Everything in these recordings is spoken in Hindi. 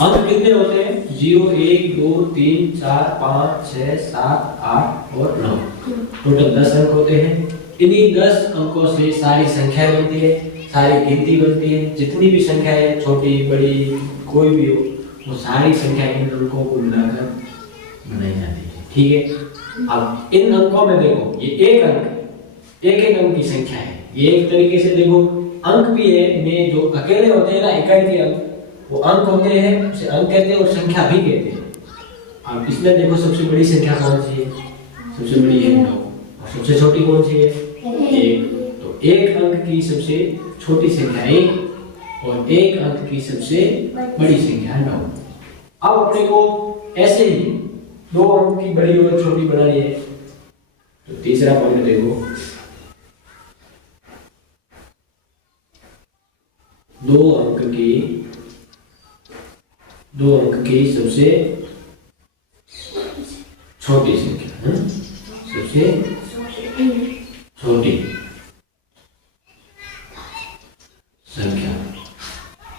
अंक कितने होते हैं? 0 1 2 3 4 5 6 7 8 और 9, टोटल 10 अंक होते हैं। इन्हीं 10 अंकों से सारी संख्या बनती है, सारी गिनती बनती है। जितनी भी संख्या है, छोटी बड़ी कोई भी हो, वो सारी संख्या इन अंकों को मिलाकर बनाई जाती है। ठीक है, अब इन अंकों में देखो, ये एक अंक, एक अंक की संख्या है। ये एक तरीके से देखो अंक भी है, में जो अकेले होते हैं ना, इकाई के अंक, वो अंक होते हैं, उसे अंक कहते हैं और संख्या भी कहते हैं। अब इसमें देखो सबसे बड़ी संख्या कौन सी है? सबसे बड़ी है 9, और सबसे छोटी कौन सी है? 1। तो एक अंक की सबसे छोटी संख्या 1 और एक अंक की सबसे बड़ी संख्या 9। अब अपने को ऐसे ही दो अंक की बड़ी और छोटी बनानी है। तो तीसरा पॉइंट देखो, दो अंक की सबसे छोटी संख्या, सबसे छोटी संख्या,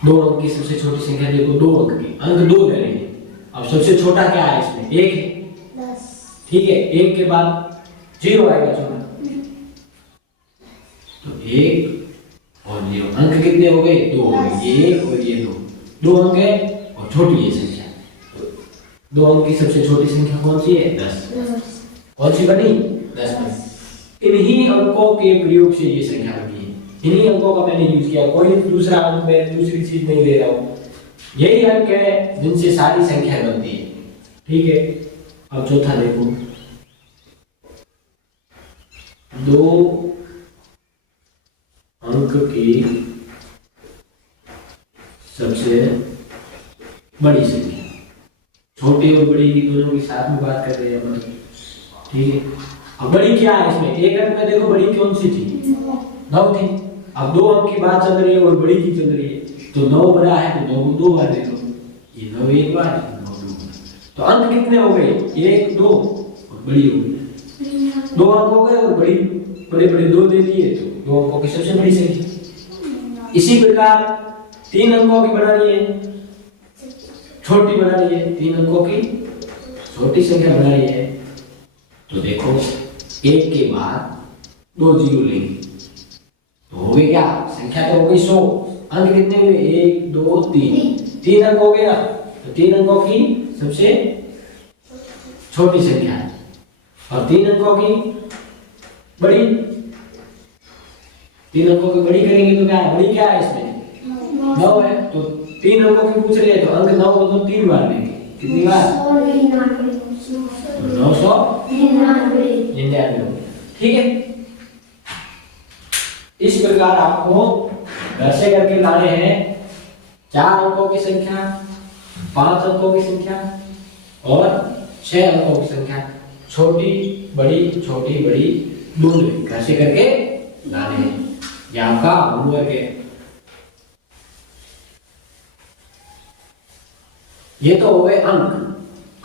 दो अंक की सबसे छोटी संख्या देखो, दो अंक की, अंक 2 ले लेंगे। अब सबसे छोटा क्या है इसमें? 1 है। ठीक है, 1 के बाद 0 आएगा छोटा, तो 1 और 0, अंक कितने हो गए? 2 हो गए, ये 1 और ये 2, 2 अंक है और छोटी ये संख्या। तो दो अंक की सबसे छोटी संख्या कौन सी है? 10। कौन सी बनी? 10 बनी। इन्हीं अंकों के प्रयोग से ये संख्या बनी है, इन्हीं अंकों का मैंने यूज किया, कोई दूसरा अंक में दूसरी चीज नहीं ले रहा हूं। यही अंक है जिनसे सारी संख्या बनती है। ठीक है, अब चौथा देखो, दो अंक की सबसे बड़ी संख्या, छोटी और बड़ी की दोनों की साथ में बात कर रहे हैं हम। ठीक है, अब बड़ी क्या है इसमें? एक अंक में देखो बड़ी कौन सी थी? 9 थी। अब दो अंक की बात चल रही है और बड़ी की चल रही है, तो 9 बड़ा है तो 9 को 2 बार ले लो, ये 9 एक बार, 9 2 बार, तो अंक कितने हो गए? 1 2 और बड़ी हो गई, 2 अंक हो गए और बड़ी बड़े बड़े 2 दे दिए, तो 2 अंकों की सबसे बड़ी संख्या। इसी प्रकार 3 अंकों की बनानी है, छोटी बनानी है, 3 अंकों की छोटी संख्या बनानी है। तो देखो 1 के बाद 2 0 लेंगे, तो हो गए क्या? संख्या तो हो गई 100। अंक कितने हुए? 1 2 3, 3 अंक हो गया, तो 3 अंकों की सबसे छोटी संख्या है, और 3 अंकों की बड़ी, 3 अंकों की बड़ी करेंगे तो क्या है? बड़ी क्या है इसमें? 9 है। तो 3 अंकों की पूछ रहे हैं, तो अंक 9 को तो 3 बार लेंगे, कितनी बार? 999। ठीक है, इस प्रकार आपको घर से करके लाने हैं 4 अंकों की संख्या, 5 अंकों की संख्या और 6 अंकों की संख्या, छोटी बड़ी दोनों घर से करके लाने हैं। ये आपका होमवर्क है। ये तो हो गए अंक,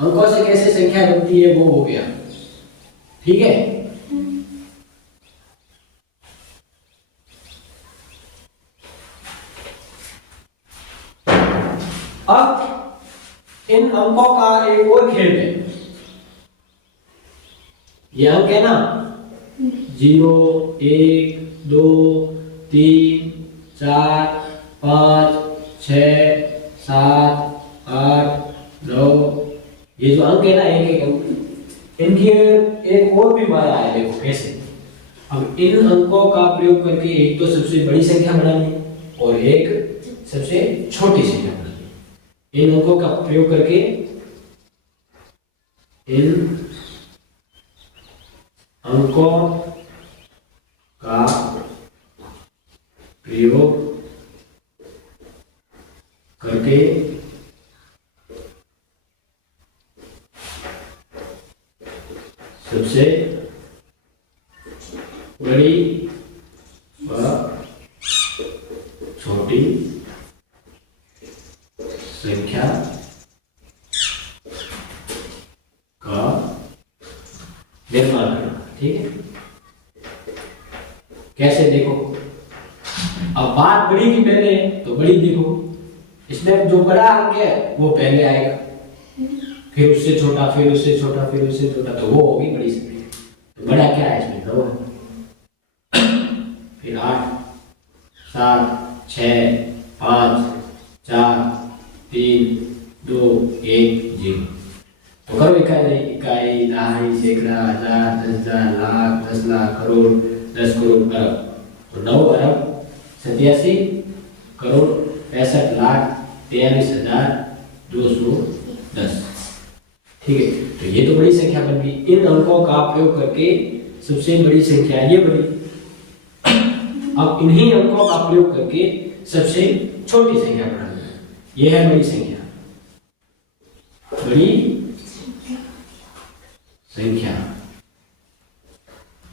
अंकों से कैसे संख्या बनती है वो हो गया। ठीक है, अब इन अंकों का एक और खेल है। ये अंक है ना, 0 1 2 3 4 5 6 7 8 9, ये जो अंक है ना, एक अंक, इनकी एक और भी माया है। देखो कैसे, अब इन अंकों का प्रयोग करके एक तो सबसे बड़ी संख्या बनानी और एक सबसे छोटी संख्या बनानी। इन अंकों का प्रयोग करके इन अंकों का प्रयोग करके सबसे बड़ी व छोटी संख्या का निर्माण करना। ठीक है, कैसे देखो, अब बात बड़ी की पहले तो बड़ी देखो, इसमें जो बड़ा अंक है वो पहले आएगा, फिर उससे छोटा, फिर उससे छोटा, फिर उससे छोटा, तो वो होगी बड़ी संख्या। तो बड़ा क्या है इसमें? 9 है। फिर 8, 7, 6, 5, 4, 3, 2, 1, 0। तो करो इकाई, इकाई, दहाई, सैकड़ा, हजार, 10,000, लाख, 10 लाख, करोड़, 10 करोड़, अरब। तो 9 अरब 87 करोड़ 65 लाख 43,210। ठीक है, तो ये तो बड़ी संख्या बन गई। इन अंकों का प्रयोग करके सबसे बड़ी संख्या ये बनी। अब इन्हीं अंकों का प्रयोग करके सबसे छोटी संख्या बनानी है। ये है बड़ी संख्या, बड़ी संख्या।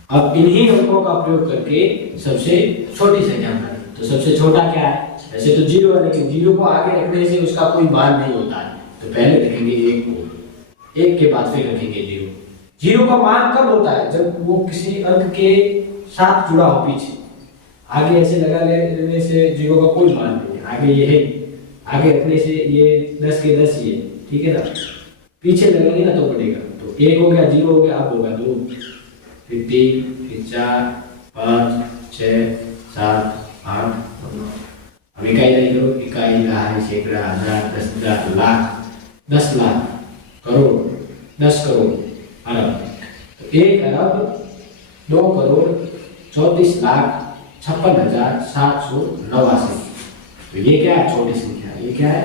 अब इन्हीं अंकों का प्रयोग करके सबसे छोटी संख्या बनानी। तो सबसे छोटा क्या है? वैसे तो 0 है, लेकिन 0 को आगे रखने से उसका कोई मान नहीं होता है। तो पहले रखेंगे 1 को, 1 के बाद फिर रखेंगे 0। 0 का मान कब होता है? जब वो किसी अंक के साथ जुड़ा हो पीछे। आगे ऐसे लगा लेने से 0 का कोई मान नहीं है। आगे ये है, आगे रखने से ये 10 के 10 ही है, ठीक है ना। पीछे लगेंगे ना तो बढ़ेगा। तो 1 हो गया, 0 हो गया, अब होगा 2, फिर 3, फिर 4, 5, 6, 7, 8, 9। अब इकाई नहीं करो, इकाई, दहाई, सैकड़ा, हजार, 10,000, लाख, 10 लाख, करोड़, 10 करोड़, अरब। तो 1 अरब 2 करोड़ 34 लाख 56,789। तो ये क्या है? छोटी संख्या। ये क्या है?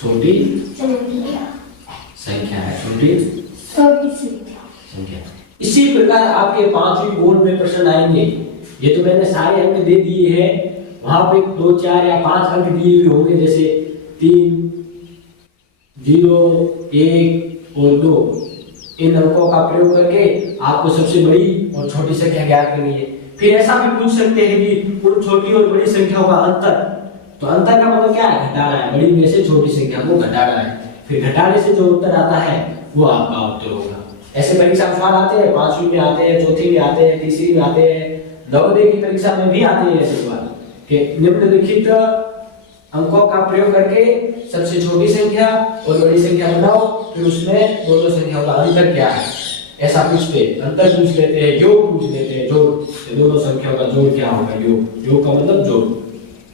छोटी संख्या है, छोटी संख्या। इसी प्रकार आपके 5वीं बोर्ड में प्रश्न आएंगे। ये तो मैंने सारे अंक दे दिए हैं, वहां पे 2, 4 या 5 अंक दिए हुए होंगे, जैसे 3, 0, 1 और 2। इन अंकों का प्रयोग करके आपको सबसे बड़ी और छोटी संख्या ज्ञात करनी है। फिर ऐसा भी पूछ सकते हैं कि उन छोटी और बड़ी संख्याओं का अंतर। तो अंतर का मतलब क्या है? घटाना है, बड़ी में से छोटी संख्या को घटाना है। फिर घटाने से जो उत्तर आता है वो आपका उत्तर होगा। ऐसे परीक्षा में सवाल आते हैं, 5वीं में आते हैं, चौथी में आते हैं, तीसरी में आते हैं, नवोदय की परीक्षा में भी आते हैं ऐसे सवाल कि निम्नलिखित अंकों का प्रयोग करके सबसे छोटी संख्या और बड़ी संख्या बनाओ, फिर उसमें दोनों संख्याओं का अंतर क्या है, ऐसा पूछते हैं। अंतर पूछ लेते हैं, योग पूछ लेते हैं, जोड़, दोनों संख्याओं का जोड़ क्या होगा? योग। योग का मतलब जोड़,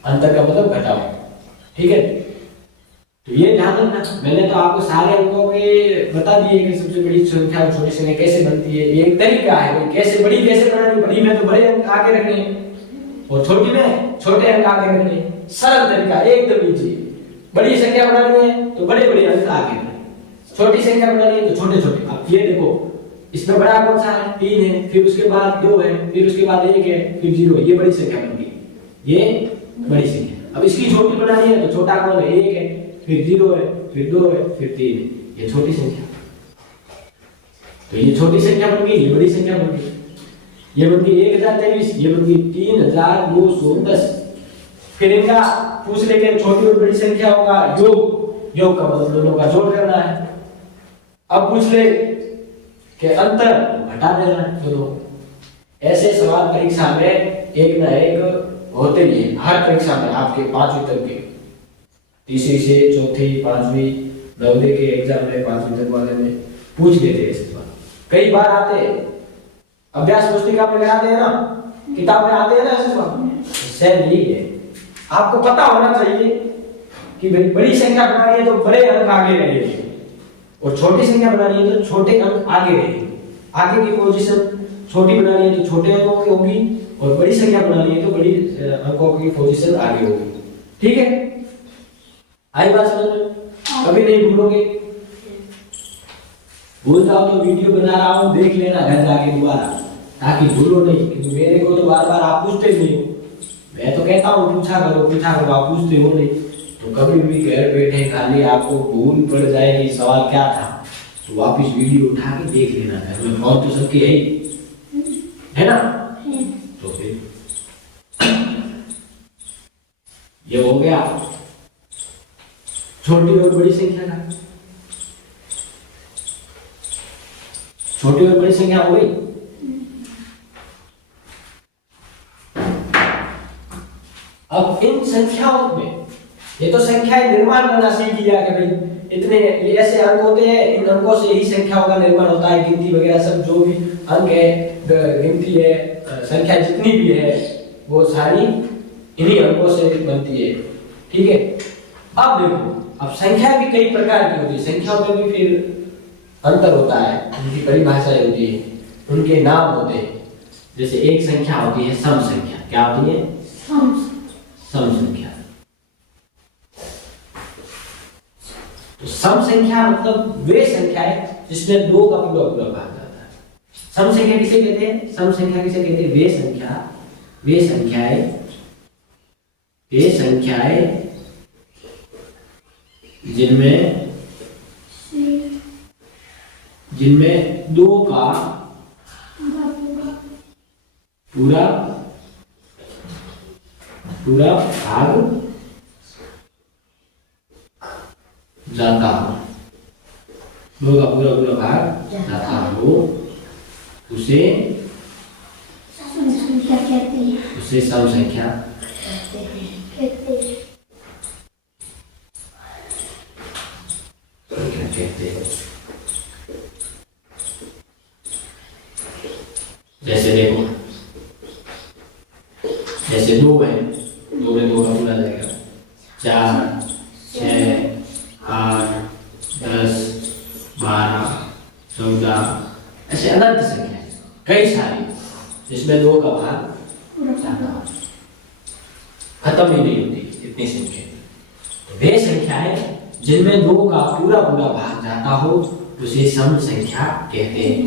अंतर का मतलब घटाओ। ठीक है, तो ये ध्यान रखना। मैंने तो आपको सारे अंकों के बता दिए कि सबसे बड़ी संख्या और छोटी संख्या कैसे बनती है। ये एक तरीका है, कैसे बड़ी कैसे बनानी। बड़ी में तो बड़े अंक आगे रखने और छोटी में छोटे अंक आगे रखने। सरल तरीका, एकदम इजी। बड़ी संख्या बनानी है तो बड़े बड़े अंक आगे रखने, छोटी संख्या बनानी है तो छोटे छोटे। अब ये देखो, इसमें बड़ा कौन सा है? 3 है, फिर उसके बाद 2 है, फिर उसके बाद 1 है, फिर 0 है। ये बड़ी संख्या बन गई, ये बड़ी संख्या। अब इसकी छोटी बनानी है तो छोटा कौन है? 1 है, फिर 0 है, फिर 2 है, फिर 3 है। ये छोटी संख्या। तो ये छोटी संख्या बन गई, ये बड़ी संख्या बन गई। ये बन गई 1023, ये बन गई 3210। फिर इनका पूछ लेंगे छोटी और बड़ी संख्याओं का योग। योग का मतलब दोनों का जोड़ करना है। अब पूछ ले कि अंतर, घटा देना है दोनों। ऐसे सवाल परीक्षा में एक ना एक होते ही है, हर परीक्षा में आपके 5वीं तक के, तीसरी से चौथी, 5वीं, नवोदय के एग्जाम में 5वीं तक वाले में पूछ लेते हैं ऐसे सवाल। कई बार आते हैं, अभ्यास पुस्तिका में लगाते हैं ना, किताब में आते हैं ना ऐसे सवाल। सेम यही है, आपको पता होना चाहिए कि बड़ी संख्या बनानी है तो बड़े अंक आगे रहेंगे और छोटी संख्या बनानी है तो छोटे अंक आगे रहेंगे। आगे की पोजीशन छोटी बनानी है तो छोटे अंकों की होगी और बड़ी संख्या बनानी है तो बड़ी अंकों की पोजीशन आगे होगी। ठीक है, आई बात समझ में? कभी नहीं भूलोगे। भूल जाओ तो वीडियो बना रहा हूं, देख लेना घर जाके दोबारा, ताकि भूलो नहीं। क्योंकि मेरे को तो बार बार आप पूछते नहीं हो। मैं तो कहता हूँ पूछा करो, आप पूछते हो नहीं। तो कभी भी घर बैठे खाली आपको भूल पड़ जाएगी सवाल क्या था, तो वापिस वीडियो उठा के देख लेना। घर में फोन तो सबके है ना? तो फिर ये हो गया छोटी और बड़ी संख्या का। छोटी और बड़ी संख्या हो गई। अब इन संख्याओं में ये तो संख्या निर्माण करना सीख लिया कि भाई इतने ये ऐसे अंक होते हैं, इन अंकों से ही संख्याओं का निर्माण होता है, गिनती वगैरह सब जो भी अंक है, गिनती है, संख्या जितनी भी है वो सारी इन्हीं अंकों से बनती है। ठीक है, अब देखो, अब संख्या भी कई प्रकार की होती है, संख्याओं में भी फिर अंतर होता है, उनकी परिभाषाएं होती है, उनके नाम होते हैं। जैसे एक संख्या होती है सम संख्या। क्या होती है? सम संख्या। तो सम संख्या मतलब वे संख्याएं जिसमें 2 का पूरा पूरा भाग आता है। सम संख्या किसे कहते हैं? सम संख्या किसे कहते हैं? वे संख्याएं जिनमें 2 का पूरा भाग जाता हो, 2 का पूरा भाग जाता हो, उसे सम संख्या कहते हैं। जैसे देखो, जैसे 2 है, 2 में 2 का पूरा जाएगा, 4, 6, 8, 10, 12, 14, ऐसे अनंत संख्या कई सारी जिसमें 2 का भाग जाता हो, खत्म ही नहीं होती इतनी संख्या। वे संख्याएं जिनमें 2 का पूरा भाग जाता हो उसे सम संख्या कहते हैं।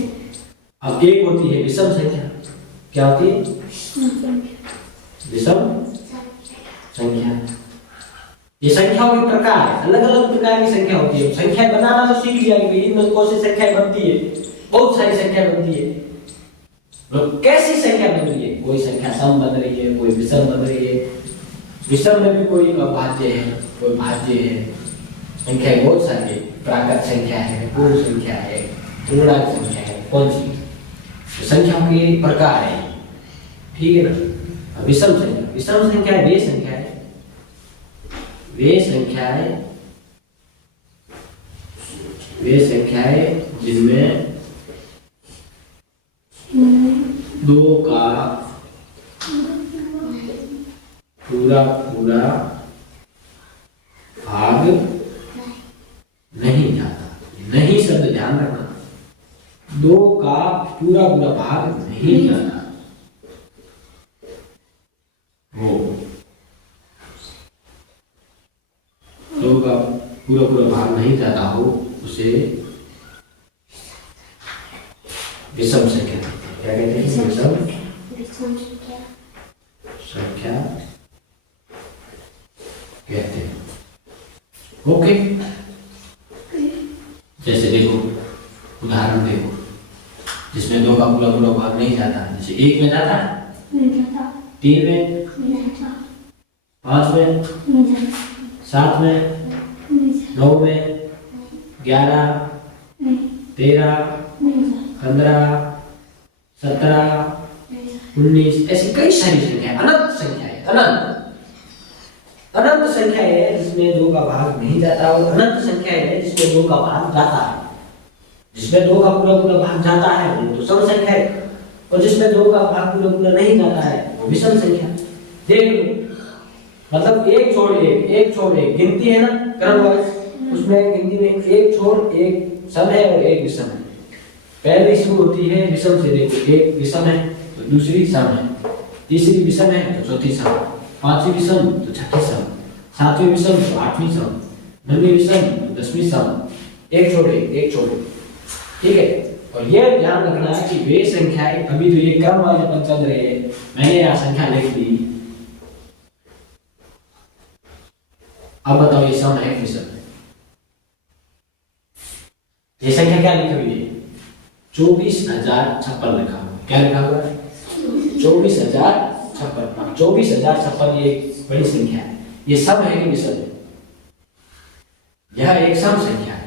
अब एक होती है विषम संख्या। क्या होती है? विषम संख्या। ये संख्याओं के प्रकार है, अलग अलग प्रकार की संख्या होती है। संख्या बनाना तो सीख लिया कि इन अंकों से संख्या बनती है, बहुत सारी संख्या बनती है। तो कैसी संख्या बन रही है? कोई संख्या सम बन रही है, कोई विषम बन रही है। विषम में भी कोई अभाज्य है, कोई भाज्य है। संख्या बहुत सारी है, प्राकृत संख्या है, पूर्ण संख्या है, पूर्णांक संख्या है। कौन सी? संख्या के प्रकार है, ठीक है ना। विषम संख्या, विषम संख्या वे संख्याएं जिनमें 2 का पूरा भाग नहीं जाता। नहीं शब्द ध्यान रखना, 2 का पूरा भाग नहीं जाता हो, 2 का पूरा भाग नहीं जाता हो उसे विषम संख्या। क्या कहते हैं? विषम संख्या कहते हैं। ओके, जैसे देखो, उदाहरण देखो जिसमें 2 का पूरा भाग नहीं जाता। जैसे 1 में जाता है, 3 में, 5 में, 7 में, 9 में, 11, 13, 15, 17, 19, ऐसी कई सारी संख्या, अनंत संख्या है। अनंत संख्या है जिसमें 2 का भाग नहीं जाता, और अनंत संख्या है जिसमें 2 का भाग जाता है। जिसमें 2 का पूरा भाग जाता है वो तो सम संख्या है, और जिसमें 2 का भाग पूरा नहीं जाता है वो विषम संख्या। देख लो, मतलब एक छोड़ एक गिनती है ना, क्रम वाइज, उसमें गिनती में एक छोड़ एक सम है और एक विषम है। पहले शुरू होती है विषम से। देखो, एक विषम है तो दूसरी सम है, तीसरी विषम है तो चौथी सम, पांचवी विषम तो छठी सम, सातवीं विषम तो आठवीं सम, नवीं विषम तो 10वीं सम। एक छोड़ एक, ठीक है। और ये ध्यान रखना है कि वे संख्याएं, अभी तो ये क्रम वाले अपन चल रहे हैं, मैंने यहाँ संख्या लिख दी। अब बताओ ये सम है कि विषम है? ये संख्या क्या लिखी हुई है? 24,056 लिखा हुआ। क्या लिखा हुआ है? 24,056। 24,056 ये बड़ी संख्या है। ये सम है कि विषम है? यह एक सम संख्या है।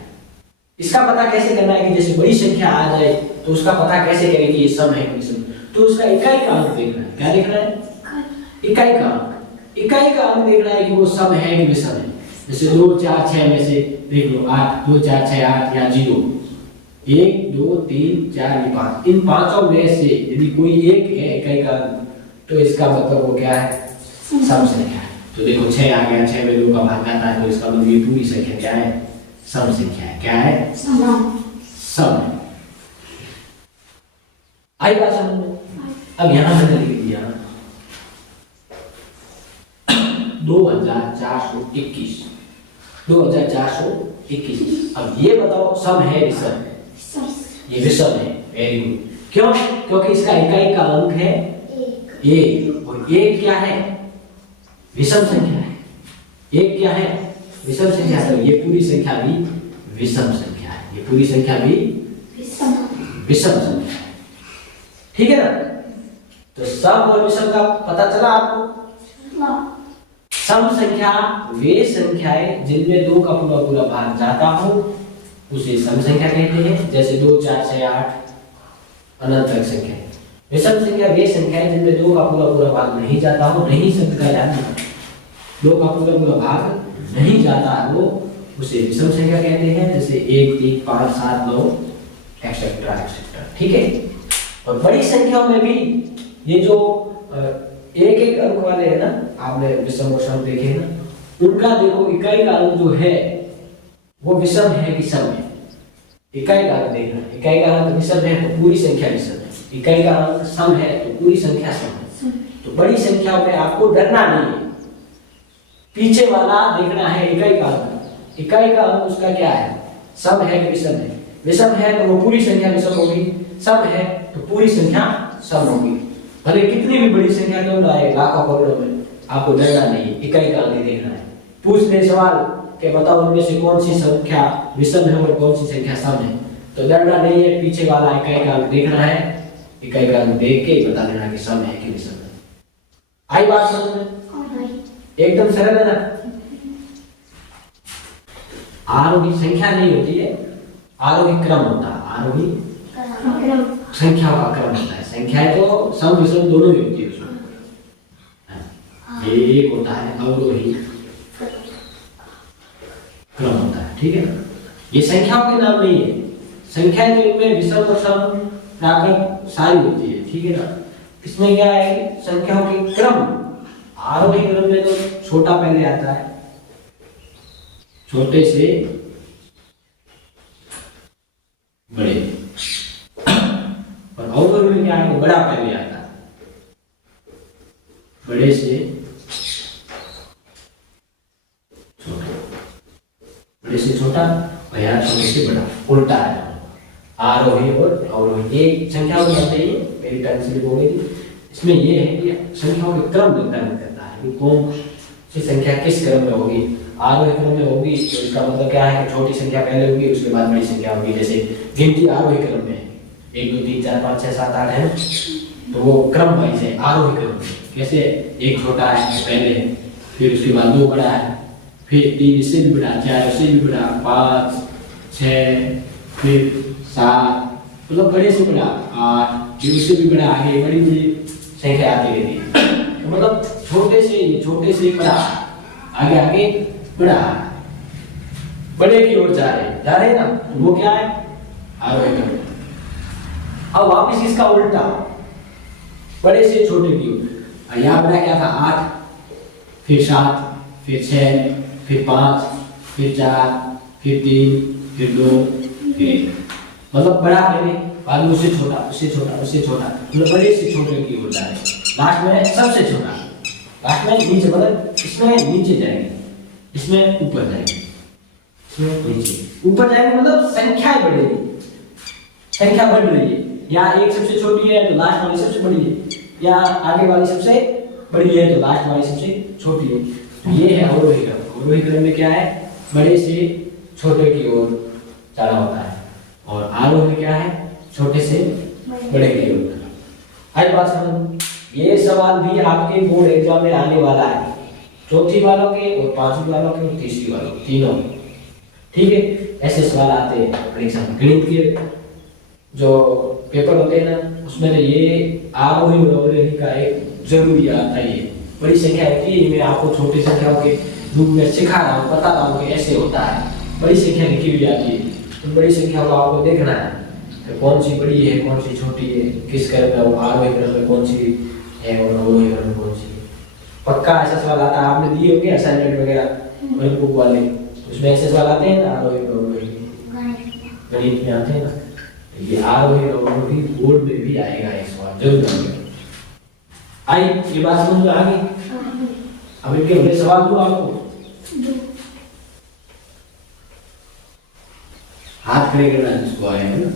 इसका पता कैसे करना है कि जैसे बड़ी संख्या आ जाए तो उसका पता कैसे करें कि ये सम है कि विषम? तो उसका इकाई का अंक देखना है। क्या देखना है? इकाई का अंक। इकाई का अंक देखना है कि वो सम है कि विषम है। जैसे 2 4 6 में से देख लो 8, 2 4 6 8 या 0, 1 2 3 4 ये 5, इन पांचों में से यदि कोई एक है इकाई का अंक तो इसका मतलब वो क्या है, सम संख्या है। तो देखो 6 आ गया, 6 में 2 का भाग आता है तो इसका मतलब ये पूरी संख्या क्या है, सम संख्या है। क्या है, सम। आई बात समझ में? अब यहां मैंने लिख दिया 2421, 2421। अब ये बताओ सम है विषम? ये विषम है। Very good. क्यों? क्योंकि इसका इकाई का अंक है 1 और 1 क्या है, विषम संख्या है। 1 क्या है, विषम संख्या। तो ये पूरी संख्या भी विषम संख्या है, ये पूरी संख्या भी विषम संख्या है। ठीक है ना? तो सम और विषम का पता चला आपको? सम संख्या वे संख्याएं जिनमें 2 का पूरा पूरा भाग जाता हो उसे सम संख्या कहते हैं। जैसे 2 4 6 8 अनंत तक संख्या। विषम संख्या वे संख्याएं जिनमें 2 का पूरा पूरा भाग नहीं जाता हो, नहीं शब्द का ध्यान रखना, 2 का पूरा पूरा भाग नहीं जाता हो उसे विषम संख्या कहते हैं। जैसे 1 3 5 7 9 एक्सेट्रा एक्सेट्रा। ठीक है? और बड़ी संख्याओं में भी ये जो एक एक अंक वाले है ना, आपने विषम और सम देखे ना, उनका देखो इकाई का अंक जो है वो विषम है कि सम है। इकाई का अंक देखना, इकाई का अंक विषम है तो पूरी संख्या विषम है, इकाई का अंक सम है तो पूरी संख्या सम है। तो बड़ी संख्याओं में आपको डरना नहीं है, पीछे वाला देखना है इकाई का अंक। इकाई का अंक उसका क्या है, सम है कि विषम है। विषम है तो वो पूरी संख्या विषम होगी, सम है तो पूरी संख्या सम होगी। भले कितनी भी बड़ी संख्या क्यों ना आए, लाखों करोड़ों में, आपको डरना नहीं है, इकाई का अंक देखना है। पूछ ले सवाल कि बताओ इनमें से कौन सी संख्या विषम है और कौन सी संख्या सम है, तो डरना नहीं है, पीछे वाला इकाई का अंक देखना है, इकाई का अंक देख के बता देना कि सम है कि विषम है। आई बात समझ में? एकदम सरल है ना? आरोही संख्या नहीं होती है, आरोही क्रम होता है। आरोही संख्या का क्रम होता है। संख्याएं तो सम विषम दोनों ही होती है उसमें। ये एक होता है अवरोही क्रम होता है। ठीक है? ये संख्याओं के नाम नहीं है, संख्याएं तो इनमें विषम और सम प्राकृत सारी होती है। ठीक है ना? इसमें क्या है, संख्याओं के क्रम। आरोही क्रम में तो छोटा पहले आता है, छोटे से बड़े, और अवरोही में क्या है, बड़ा पहले आता है, बड़े से छोटा, बड़े से छोटा और यहाँ छोटे से बड़ा, उल्टा है आरोही और अवरोही। एक संख्याओं में आते ही मेरी टर्न से बोल गई। इसमें ये है कि संख्याओं के क्रम निर्धारित करता है कि कौन सी संख्या किस क्रम में होगी। आरोही क्रम में होगी तो इसका मतलब क्या है कि छोटी संख्या पहले होगी, उसके बाद बड़ी संख्या होगी। जैसे गिनती आरोही क्रम में 1 2 3 4 5 6 7 8 है, तो वो क्रम वाइज है आरोही क्रम में। कैसे, एक छोटा है पहले, फिर उसके बाद 2 बड़ा है, फिर 3 इससे भी बड़ा, 4 इससे भी बड़ा, 5 6 फिर 7, मतलब बड़े से बड़ा 8, फिर उससे भी बड़ा, आगे बड़ी बड़ी संख्या आती रहती है। तो मतलब छोटे से बड़ा, आगे आगे बड़ा, बड़े की ओर जा रहे ना, वो क्या है, आरोही क्रम। अब वापस इसका उल्टा, बड़े से छोटे की ओर। यहाँ बड़ा क्या था, 8, फिर 7, फिर 6, फिर 5, फिर 4, फिर 3, फिर 2, फिर 1। मतलब बड़ा पहले, बाद में उससे छोटा, उससे छोटा, उससे छोटा, मतलब बड़े से छोटे की ओर जा रहे। लास्ट में सबसे छोटा, लास्ट में नीचे, मतलब इसमें नीचे जाएंगे, इसमें ऊपर जाएंगे, इसमें नीचे ऊपर जाएंगे, मतलब संख्या बढ़ेगी, संख्या बढ़ रही है। यहाँ एक सबसे छोटी है तो लास्ट वाली सबसे बड़ी है, या आगे वाली सबसे बड़ी है तो लास्ट वाली सबसे छोटी है। तो ये है अवरोही क्रम। अवरोही क्रम में क्या है, बड़े से छोटे की ओर जाना होता है, और आरोही में क्या है, छोटे से बड़े की ओर। आज बात समझ। ये सवाल भी आपके बोर्ड एग्जाम में आने वाला है, चौथी वालों के और पांचवी वालों के और तीसरी वालों के, तीनों। ठीक है? ऐसे सवाल आते हैं परीक्षा में। गणित के जो पेपर होते हैं ना, उसमें तो ये आरोही और अवरोही का एक जरूरी आता है। ये बड़ी संख्या होती है, इनमें आपको छोटी संख्याओं के रूप में सिखा रहा हूँ, बता रहा हूँ कि ऐसे होता है। बड़ी संख्या लिखी हुई आती है, तो बड़ी संख्या को आपको देखना है कि कौन सी बड़ी है, कौन सी छोटी है, किस क्रम में, आरोही क्रम में कौन सी है और अवरोही क्रम में कौन सी है। पक्का ऐसा सवाल आता है, आपने दिए होंगे असाइनमेंट वगैरह वर्कबुक वाले, उसमें ऐसे सवाल आते हैं ना, आरोही और अवरोही गणित में आते हैं ना। ये आरोही और अवरोही बोर्ड में भी आएगा एक सवाल जरूर आएगा। आई ये बात समझ में आ गई? अब इनके बड़े सवाल दूं आपको, हाथ खड़े करना जिसको आए है ना।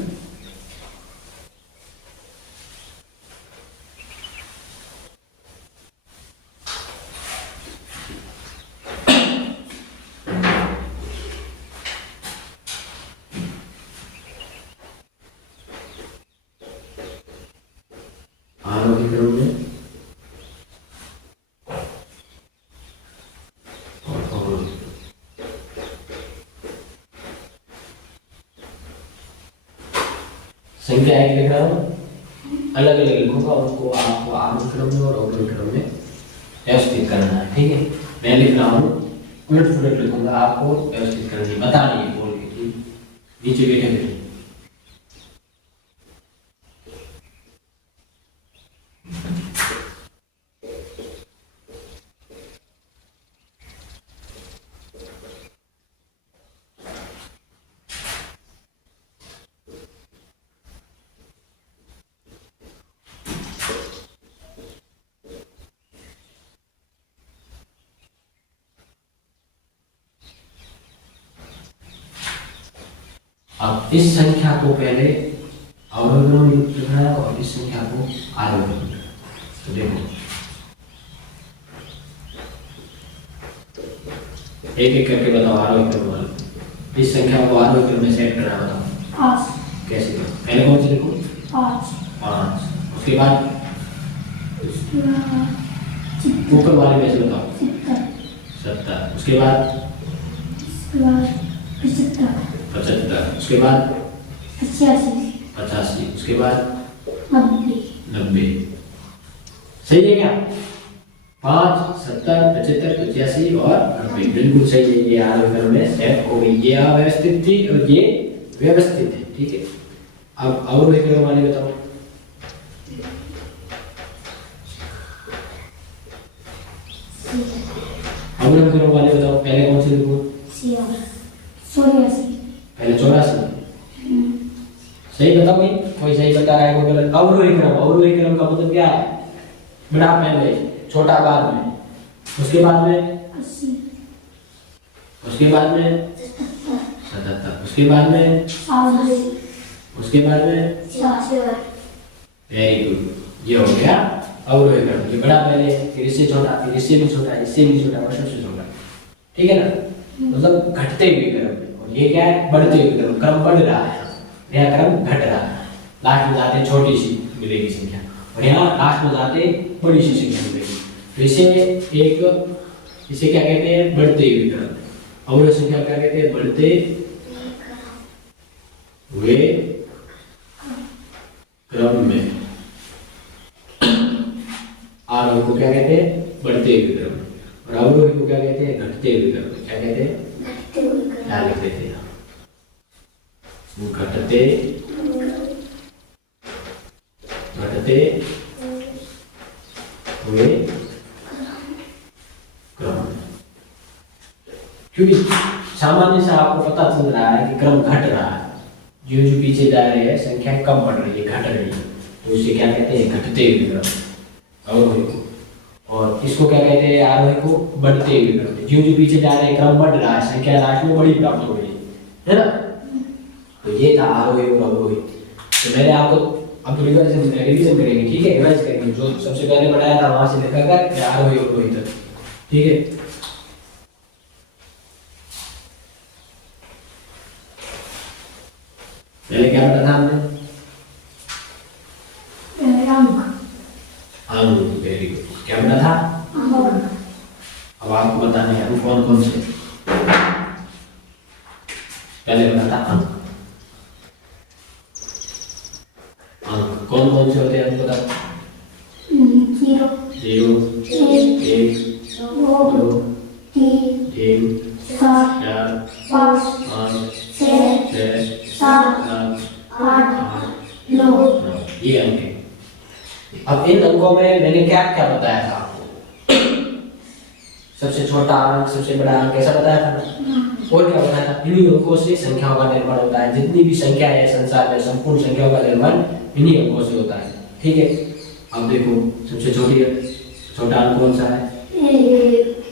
आरोही क्रम में संख्या एक लिख रहा हूँ, अलग अलग लिखूंगा, उसको आपको आरोही क्रम में और अवरोही क्रम में व्यवस्थित करना है, ठीक है। मैं लिख रहा हूँ, उलट पुलट लिखूंगा, आपको व्यवस्थित करनी है, बतानी है बोल के, ठीक। नीचे बैठे बैठे अब इस संख्या को पहले अवरोही क्रम में लिखना है और इस संख्या को आरोही क्रम में। तो देखो एक एक करके बताओ आरोही क्रम वाले। इस संख्या को आरोही क्रम में सेट करना बताओ। 5 कैसे करो? पहले कौन सी लिखो? 5 उसके बाद ऊपर वाले में से बताओ। 70 उसके बाद 75 उसके बाद 85 उसके बाद 90। सही है क्या? 5, 70, 75, 85 और 90 बिल्कुल सही है। ये आरोही क्रम में सेट हो गई। ये अव्यवस्थित थी और ये व्यवस्थित है, ठीक है। अब अवरोही क्रम वाले बताओ। अवरोही क्रम वाले बताओ, पहले कौन से लिखो? 84 पहले 84। सही बताओ, कोई सही बता रहा है कोई गलत? अवरोही क्रम का मतलब क्या है? बड़ा पहले, छोटा बाद में, उसके बाद में 80 उसके बाद में 77 उसके बाद में 80 उसके बाद में 84 वेरी गुड। ये हो गया अवरोही क्रम। ये बड़ा पहले, फिर इससे छोटा, फिर इससे भी छोटा, इससे भी छोटा और सबसे छोटा, ठीक है ना। मतलब घटते हुए क्रम। और ये क्या है? बढ़ते हुए क्रम। क्रम बढ़ रहा है, यह क्रम घट रहा है। लास्ट में जाते छोटी सी मिलेगी संख्या और यहाँ लास्ट में जाते बड़ी सी संख्या मिलेगी। तो इसे क्या कहते हैं? बढ़ते हुए क्रम। अवरोही संख्या क्या कहते हैं? बढ़ते हुए क्रम में। आरोही को क्या कहते हैं? बढ़ते हुए क्रम। और अवरोही को क्या कहते हैं? घटते हुए क्रम। क्या कहते हैं? क्या लिख देते हैं? घटते हुए क्रम। क्योंकि सामान्य से आपको पता चल रहा है कि क्रम घट रहा है, जो जो पीछे जा रहे हैं संख्या कम बढ़ रही है, घट रही है, तो इसे क्या कहते हैं? घटते हुए क्रम अवरोही को। और इसको क्या कहते हैं? आरोही को बढ़ते हुए क्रम। जो जो पीछे जा रहे हैं क्रम बढ़ रहा है, संख्या लास्ट में बड़ी प्राप्त हो रही है ना। तो ये था आरोही और अवरोही। तो मैंने आपको अब रिवीजन करेंगे, ठीक है। रिवाइज करेंगे जो सबसे पहले पढ़ाया था वहां से लेकर कर आरोही और अवरोही तक, ठीक है। पहले क्या पढ़ा था हमने? अंक। Very good. क्या पढ़ा था? अब आपको बताना है कौन कौन से। पहले पढ़ा था अंक। अंक कौन कौन से होते हैं आपको बताओ? 0 0 1 2 3 मैंने क्या क्या बताया था आपको? सबसे छोटा अंक, सबसे बड़ा अंक, ऐसा बताया था ना? और क्या बताया था? इन्हीं अंकों से संख्याओं का निर्माण होता है। जितनी भी संख्या है संसार में, संपूर्ण संख्याओं का निर्माण इन्हीं अंकों से होता है। ठीक है, अब देखो सबसे छोटा अंक कौन सा है?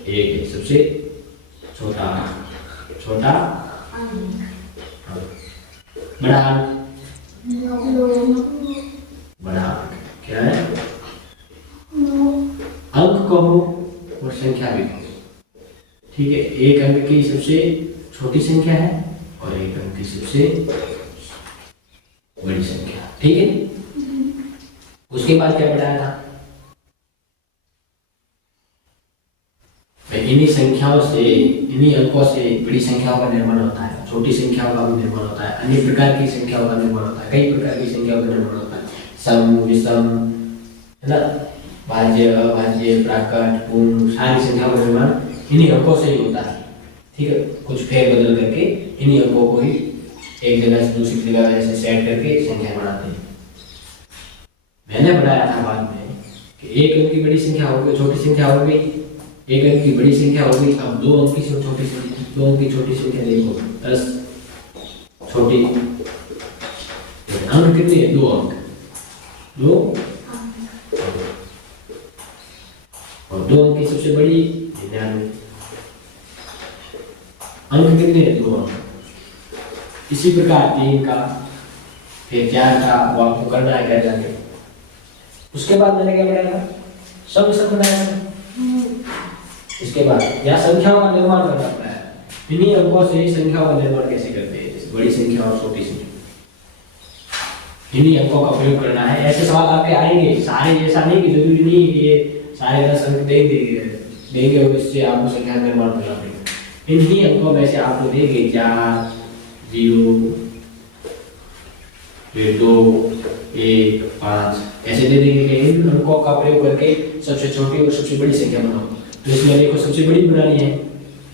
एक है सबसे छोटा बड़ा अंक, बड़ा अंक क्या है? अंक कहो और संख्या भी कहो। ठीक है, एक अंक की सबसे छोटी संख्या है और एक अंक की सबसे बड़ी संख्या। ठीक है, उसके बाद क्या बताया था? इन्हीं संख्याओं से, इन्हीं अंकों से बड़ी संख्याओं का निर्माण होता है, छोटी संख्याओं का भी निर्माण होता है, अन्य प्रकार की संख्याओं का निर्माण होता है, कई प्रकार की संख्याओं का निर्माण होता है। सम, विषम, है ना, भाज्य, अभाज्य, प्राकट, पूर्ण, सारी संख्याओं का निर्माण इन्हीं अंकों से ही होता है। ठीक है, कुछ फेर बदल करके इन्हीं अंकों को ही एक जगह से दूसरी जगह ऐसे सेट करके संख्या बनाते हैं। मैंने बताया था बाद में कि एक अंक की बड़ी संख्या हो गई, छोटी संख्या हो गई, एक अंक की बड़ी संख्या हो गई। अब दो अंक की छोटी संख्या, दो अंक की छोटी संख्या देखो, 10 छोटी अंक कितने हैं? 2 अंक, 2 और 2 अंक की सबसे बड़ी 99। अंक कितने हैं? 2 अंक। इसी प्रकार 3 का, फिर 4 का, वो आपको करना है घर जाके। उसके बाद मैंने क्या बनाया था? सब बनाया था। इसके बाद या संख्याओं का निर्माण करना पड़ा है। इन्हीं अंकों से संख्याओं का निर्माण कैसे करते हैं? बड़ी संख्या और छोटी संख्या, इन्हीं अंकों का प्रयोग करना है। ऐसे सवाल आपके आएंगे सारे, ऐसा नहीं कि जरूरी नहीं ये सारे 10 अंक देंगे और इससे आपको संख्या का निर्माण करना पड़ेगा। इन्हीं अंकों में से आपको देंगे 4, 0, फिर 2, 1, 5 ऐसे दे देंगे कि इन अंकों का प्रयोग करके सबसे छोटी और सबसे बड़ी संख्या बनाओ। तो इसमें देखो सबसे बड़ी बनानी है,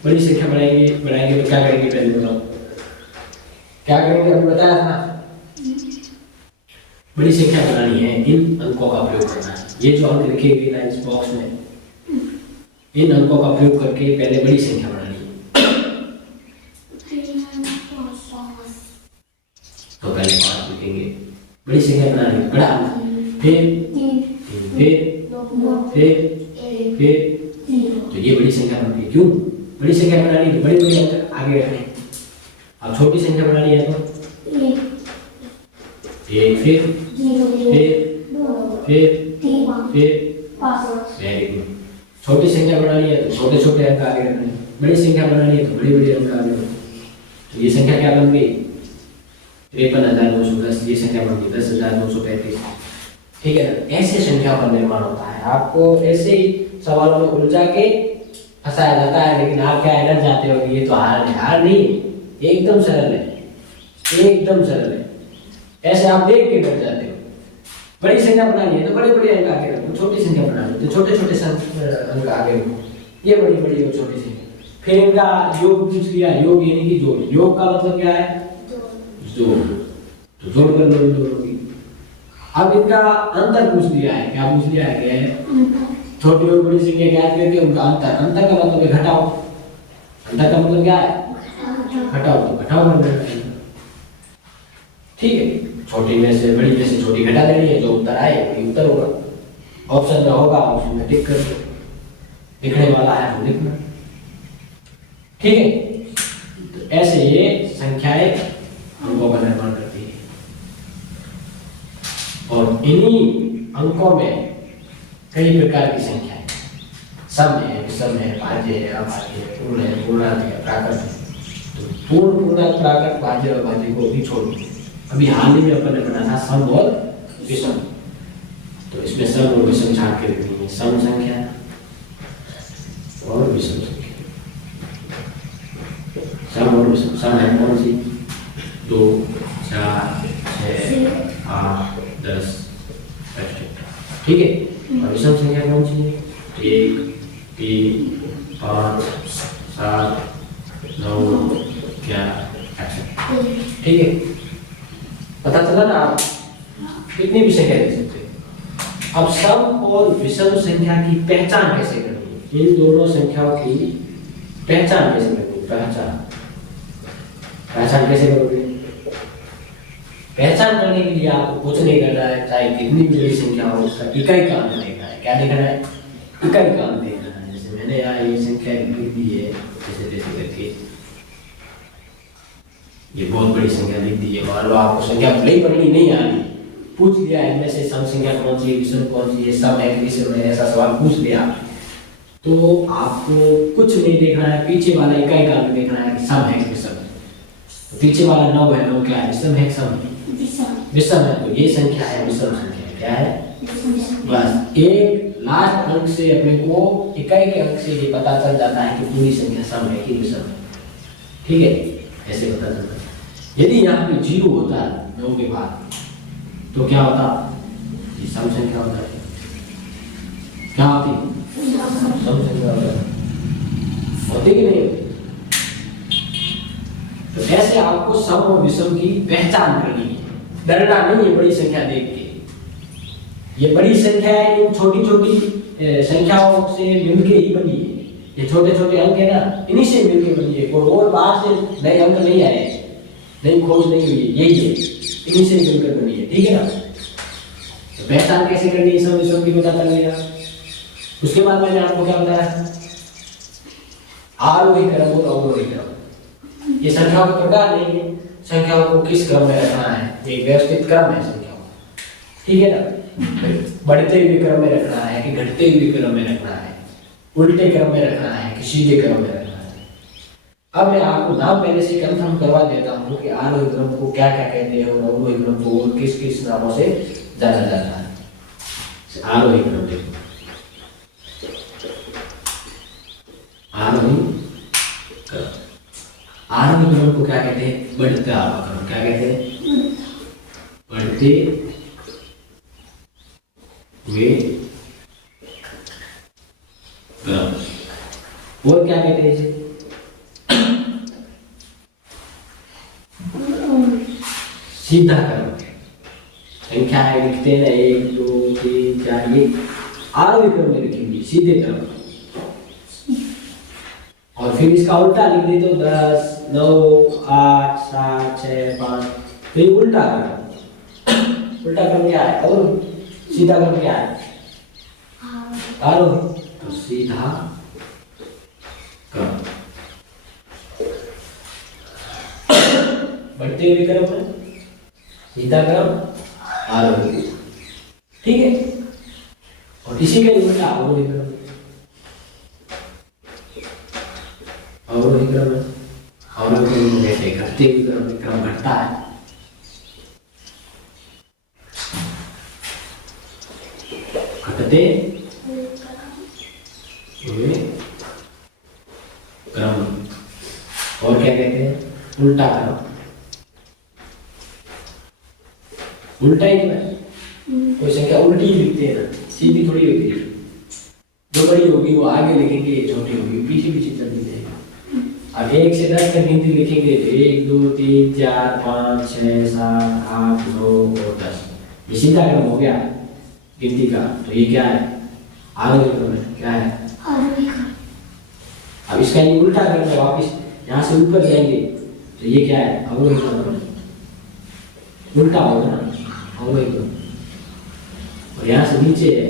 बड़ी संख्या बनाएंगे तो क्या करेंगे? पहले बताओ क्या करेंगे? अभी बताया था ना, बड़ी संख्या बनानी है, इन अंकों का प्रयोग करना है। ये जो अंक लिखे हुए हैं इस बॉक्स में, इन अंकों का प्रयोग करके पहले बड़ी संख्या बनानी है। तो पहले 5 लिखेंगे, बड़ी संख्या बनानी है, बड़ा अंक, फिर तो ये बड़ी संख्या बनती है। क्यों बड़ी संख्या बनानी है? बड़ी अंक आगे रखने। अब छोटी संख्या बनानी है तो 1, फिर 5। Very good. छोटी संख्या बनानी है तो छोटे छोटे अंक आगे रखने, बड़ी संख्या बनानी है तो बड़ी बड़ी अंक आगे रखने। तो ये संख्या क्या बन गई? 53,910। ये संख्या बन गई 10,935। ठीक है ना? ऐसे संख्या का निर्माण होता है। आपको ऐसे ही सवालों में उलझा के फंसाया जाता है, लेकिन आप क्या डर जाते हो कि ये तो हार नहीं, एकदम सरल है, एकदम सरल है। ऐसे आप देख के डर जाते हो। बड़ी संख्या बनानी है तो बड़े बड़े अंक आगे रखो, छोटी संख्या बनानी है तो छोटे छोटे अंक आगे रखो। ये बड़ी बड़ी और छोटी संख्या। फिर इनका योग पूछ लिया, योग यानी कि जोड़। योग का मतलब क्या है? जोड़। तो जोड़ कर लो इन दोनों की। अब इनका अंतर पूछ लिया है। क्या पूछ लिया है? छोटी और बड़ी संख्या ज्ञात करके उनका अंतर। अंतर का मतलब है घटाओ। अंतर का मतलब क्या है? घटाओ। तो घटाओ कर देना। ठीक है, छोटी में से बड़ी में से छोटी घटा देनी है, जो उत्तर आए वही उत्तर होगा। ऑप्शन में होगा, ऑप्शन में टिक कर दो, लिखने वाला है तो लिखना। ठीक है, तो ऐसे ये संख्याएं अंकों का निर्माण करती है। और इन्हीं अंकों में कई प्रकार की संख्या है। सम है, विषम है, भाज्य है, अभाज्य है, पूर्ण है, पूर्णांक है, प्राकृत है। तो पूर्ण, पूर्णांक, प्राकृत, भाज्य, अभाज्य को भी छोड़ दो। अभी हाल ही में अपन ने पढ़ा था सम और विषम। तो इसमें सम और विषम छाट के लिखनी है। सम संख्या और विषम संख्या। सम और विषम। सम है कौन सी? 2, 4, 6, 8, 10। ठीक है, और विषम संख्या कौन सी है? 1, 3, 5, 7, 9, 11। ठीक है, पता चला ना? आप कितनी भी संख्या दे सकते हैं। अब सम और विषम संख्या की पहचान कैसे करनी है, इन दोनों संख्याओं की पहचान कैसे करनी है, पहचान कैसे करोगे? पहचान करने के लिए आपको कुछ नहीं करना है, चाहे कितनी भी बड़ी संख्या हो उसका इकाई का अंक देखना है। क्या देखना है? इकाई का अंक देखना है। जैसे मैंने यहाँ ये संख्या लिख दी है, जैसे जैसे करके ये बहुत बड़ी संख्या लिख दी है। मान लो आपको संख्या भले ही पढ़नी नहीं आ रही, पूछ लिया इनमें से सम संख्या कौन सी है, विषम कौन सी है, सम है विषम है, ऐसा सवाल पूछ लिया, तो आपको कुछ नहीं देखना है, पीछे वाला इकाई का अंक देखना है कि सम है कि विषम है। पीछे वाला 9 है, 9 क्या है? विषम है, सम है? विषम है। तो ये संख्या है विषम संख्या। क्या है? बस एक लास्ट अंक से अपने को इकाई के अंक से ये पता चल जाता है कि पूरी संख्या सम है कि विषम है। ठीक है, ऐसे पता चलता है। यदि यहाँ पे 0 होता है 9 के बाद तो क्या होता? ये सम संख्या होता है। क्या होती? सम संख्या होती कि नहीं होती? तो ऐसे आपको सम और विषम की पहचान करनी है। डरना नहीं है बड़ी संख्या देख के। ये बड़ी संख्या है, इन छोटी छोटी संख्याओं से मिलके ही बनी है। ये छोटे छोटे अंक है ना, इन्हीं से मिलके बनी है। कोई और बाहर से नए अंक नहीं आए, नई खोज नहीं हुई, यही है, इन्हीं से मिलकर बनी है। ठीक है ना? तो पहचान कैसे करनी है सम विषम की पता चल गया। उसके बाद मैंने आपको क्या बताया? आरोही क्रम और अवरोही क्रम। ये संख्याओं के प्रकार नहीं है, संख्याओं को किस क्रम में रखना है, एक व्यवस्थित क्रम है संख्याओं। ठीक है ना? बढ़ते हुए क्रम में रखना है कि घटते हुए क्रम में रखना है, उल्टे क्रम में रखना है कि सीधे क्रम में रखना है। अब मैं आपको नाम पहले से कंफर्म करवा देता हूँ कि आरोही क्रम को क्या क्या कहते हैं और अवरोही क्रम को किस किस नामों से जाना जाता है। आरोही क्रम देखो, आरोही क्रम। आरोही क्रम को क्या कहते हैं? बढ़ता हुआ क्रम। क्या कहते हैं? बढ़ते हुए क्रम। और क्या कहते हैं इसे? सीधा क्रम। संख्याएं लिखते हैं 1 2 3 4, ये आरोही क्रम में लिखेंगे, सीधे क्रम। और फिर इसका उल्टा लिख दे तो 10 9 8 7 6 5, तो ये उल्टा क्रम। उल्टा क्रम क्या है? और सीधा क्रम क्या है? आरोही। तो सीधा क्रम बढ़ते हुए क्रम में, सीधा क्रम आरोही। ठीक है? और इसी के उल्टा अवरोही क्रम। अवरोही क्रम है, अवरोही क्रम में जैसे घटते हुए क्रम में क्रम घटता है, घटते हुए क्रम। और क्या कहते हैं? उल्टा क्रम। उल्टा ही है, कोई संख्या उल्टी लिखते हैं ना, सीधी थोड़ी होती है। जो बड़ी होगी वो आगे लिखेंगे, छोटी होगी पीछे पीछे चलती जाएगी। अब 1 से 10 तक गिनती लिखेंगे तो 1 2 3 4 5 6 7 8 9 और 10, ये सीधा क्रम हो गया गिनती का। तो ये क्या है? आरोही क्रम है। क्या है? आरोही क्रम। अब इसका ये उल्टा क्रम है, वापस यहाँ से ऊपर जाएंगे तो ये क्या है? अवरोही क्रम। उल्टा होगा ना, अवरोही क्रम। और यहाँ से नीचे है,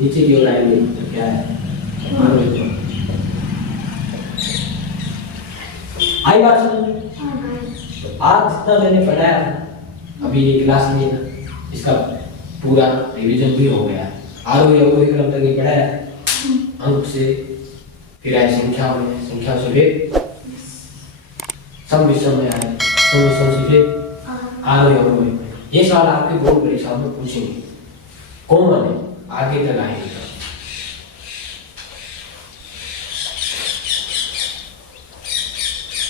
नीचे की ओर आएंगे तो क्या है? आरोही क्रम। आई बात समझ? तो आज जितना मैंने पढ़ाया अभी ये क्लास में ना, इसका पूरा रिवीजन भी हो गया। आरोही अवरोही क्रम तक ये पढ़ाया, अंक से फिर आए संख्याओं में, संख्याओं से फिर सम विषम में आए, सम विषम से फिर आरोही अवरोही। ये सवाल आपके बोर्ड परीक्षाओं में पूछेंगे, कॉमन है, आगे तक आएंगे।